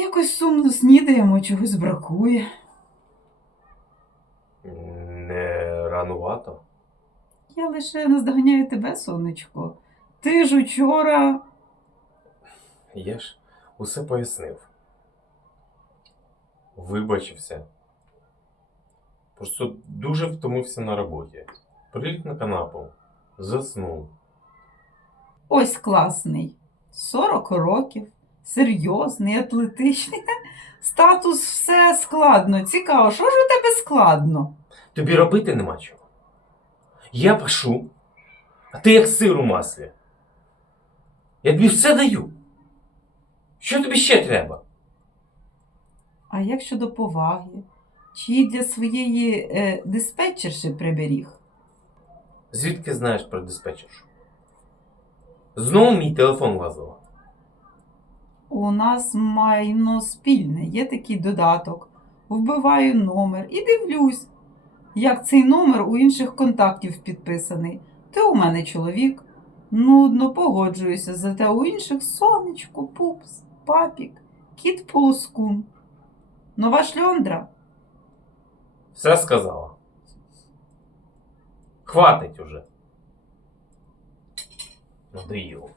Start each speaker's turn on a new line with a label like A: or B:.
A: Якось сумно снідаємо, чогось бракує.
B: Не ранувато.
A: Я лише наздоганяю тебе, сонечко. Ти ж учора.
B: Я ж усе пояснив. Вибачився. Просто дуже втомився на роботі. Приліг на канапу, заснув.
A: Ось класний. 40 років, серйозний, атлетичний. Статус все складно. Цікаво, що ж у тебе складно?
B: Тобі робити нема чого. Я пишу, а ти як сир у маслі. Я тобі все даю. Що тобі ще треба?
A: А як щодо поваги? Чи для своєї е, диспетчерши приберіг?
B: Звідки знаєш про диспетчершу? Знову мій телефон лазила.
A: У нас майно спільне, є такий додаток. Вбиваю номер і дивлюсь, як цей номер у інших контактів підписаний. Ти у мене чоловік. Нудно погоджуюся, зате у інших сонечко, пупс, папік, кіт полоскун. Нова шльондра.
B: Все сказала. Хватить уже. Надоїло.